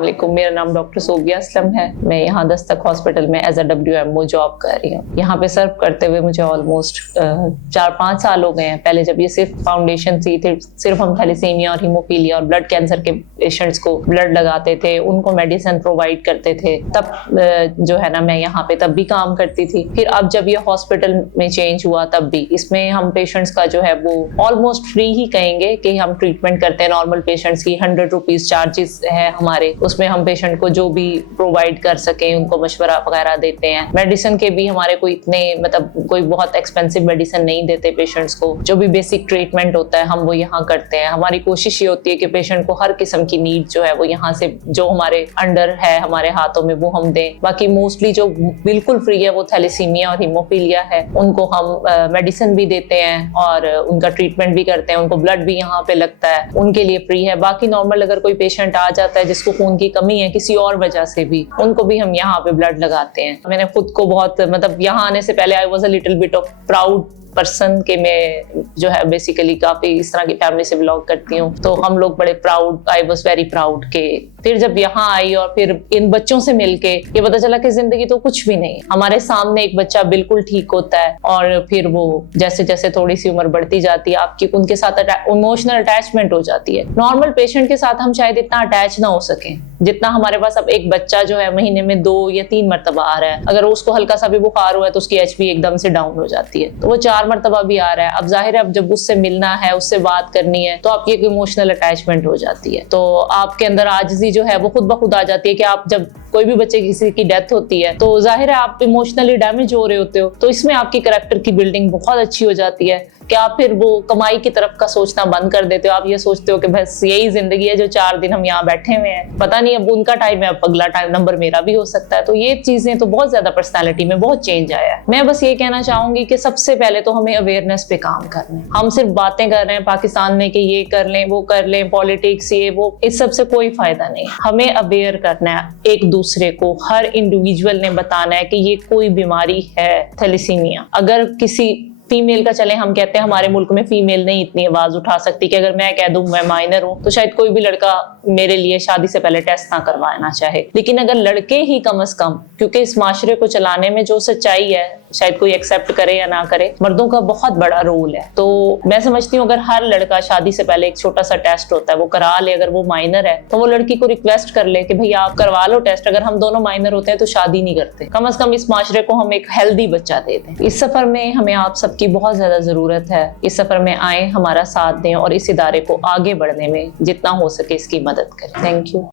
वालेकुम, मेरा नाम डॉक्टर सोबिया असलम है। मैं यहाँ दस्तक हॉस्पिटल में एज अ WMO जॉब कर रही हूँ। यहाँ पे सर्व करते हुए मुझे ऑलमोस्ट 4-5 साल हो गए हैं। पहले जब ये सिर्फ फाउंडेशन थी, सिर्फ हम थैलेसीमिया और हीमोफीलिया और ब्लड कैंसर के पेशेंट्स को ब्लड लगाते थे, उनको मेडिसिन प्रोवाइड करते थे, तब जो है ना मैं यहाँ पे तब भी काम करती थी। फिर अब जब ये हॉस्पिटल में चेंज हुआ तब भी इसमें हम पेशेंट्स का जो है वो ऑलमोस्ट फ्री ही कहेंगे कि हम ट्रीटमेंट करते हैं। नॉर्मल पेशेंट्स की 100 रुपीज चार्जेस है हमारे, उसमें हम पेशेंट को जो भी प्रोवाइड कर सके उनको मशवरा वगैरह देते हैं। मेडिसिन के भी हमारे कोई इतने मतलब कोई बहुत एक्सपेंसिव मेडिसिन नहीं देते पेशेंट्स को। जो भी बेसिक ट्रीटमेंट होता है हम वो यहाँ करते हैं। हमारी कोशिश ये होती है कि पेशेंट को हर किस्म की नीड जो है वो यहाँ से जो हमारे अंडर है हमारे हाथों में वो हम दें। बाकी मोस्टली जो बिल्कुल फ्री है वो थैलेसीमिया और हीमोफीलिया है, उनको हम मेडिसिन भी देते हैं और उनका ट्रीटमेंट भी करते हैं। उनको ब्लड भी यहाँ पे लगता है, उनके लिए फ्री है। बाकी नॉर्मल अगर कोई पेशेंट आ जाता है जिसको खून की कमी है किसी और वजह से भी, उनको भी हम यहाँ पे ब्लड लगाते हैं। मैंने खुद को बहुत मतलब यहाँ आने से पहले I was a little bit of proud person के मैं जो है बेसिकली काफी इस तरह की फैमिली से बिलोंग करती हूँ, तो हम लोग बड़े proud, I was very proud के फिर जब यहाँ आई और फिर इन बच्चों से मिलके ये पता चला कि जिंदगी तो कुछ भी नहीं। हमारे सामने एक बच्चा बिल्कुल ठीक होता है और फिर वो जैसे जैसे थोड़ी सी उम्र बढ़ती जाती है आपकी उनके साथ इमोशनल अटैचमेंट हो जाती है। नॉर्मल पेशेंट के साथ हम शायद इतना अटैच ना हो सके जितना हमारे पास अब एक बच्चा जो है महीने में 2 या 3 मरतबा आ रहा है। अगर उसको हल्का सा भी बुखार हुआ है तो उसकी HP एकदम से डाउन हो जाती है, तो वो 4 मरतबा भी आ रहा है। अब जाहिर है अब जब उससे मिलना है, उससे बात करनी है, तो आपकी एक इमोशनल अटैचमेंट हो जाती है। तो आपके अंदर आजिज़ी जो है वो खुद ब खुद आ जाती है कि आप जब कोई भी बच्चे किसी की डेथ होती है तो जाहिर है आप इमोशनली डैमेज हो रहे होते हो, तो इसमें आपकी कैरेक्टर की बिल्डिंग बहुत अच्छी हो जाती है कि आप फिर वो कमाई की तरफ का सोचना बंद कर देते हो। आप ये सोचते हो कि बस यही जिंदगी है जो 4 दिन हम यहाँ बैठे हुए हैं, पता नहीं अब उनका टाइम है, अब अगला टाइम नंबर मेरा भी हो सकता है। तो ये चीजें तो बहुत ज्यादा पर्सनैलिटी में बहुत चेंज आया है। मैं बस ये कहना चाहूंगी कि सबसे पहले तो हमें अवेयरनेस पे काम करना है। हम सिर्फ बातें कर रहे हैं पाकिस्तान में कि ये कर लें वो कर लें, पॉलिटिक्स ये वो, इस सब से कोई फायदा नहीं। हमें अवेयर करना है एक दूसरे को, हर इंडिविजुअल ने बताना है कि ये कोई बीमारी है थैलेसीमिया। अगर किसी फीमेल का चले हम कहते हैं हमारे मुल्क में फीमेल नहीं इतनी आवाज उठा सकती कि अगर मैं कह दूं मैं माइनर हूं तो शायद कोई भी लड़का मेरे लिए शादी से पहले टेस्ट ना करवाना चाहे। लेकिन अगर लड़के ही कम से कम, क्योंकि इस माशरे को चलाने में जो सच्चाई है शायद कोई एक्सेप्ट करे या ना करे, मर्दों का बहुत बड़ा रोल है। तो मैं समझती हूँ अगर हर लड़का शादी से पहले एक छोटा सा टेस्ट होता है वो करा ले, अगर वो माइनर है तो वो लड़की को रिक्वेस्ट कर ले कि भाई आप करवा लो टेस्ट। अगर हम दोनों माइनर होते हैं तो शादी नहीं करते, कम से कम इस माशरे को हम एक हेल्दी बच्चा दे दें। इस सफर में हमें आप सबकी बहुत ज्यादा जरूरत है। इस सफर में आए, हमारा साथ दें और इस इदारे को आगे बढ़ने में जितना हो सके इसकी मदद करें। Thank you.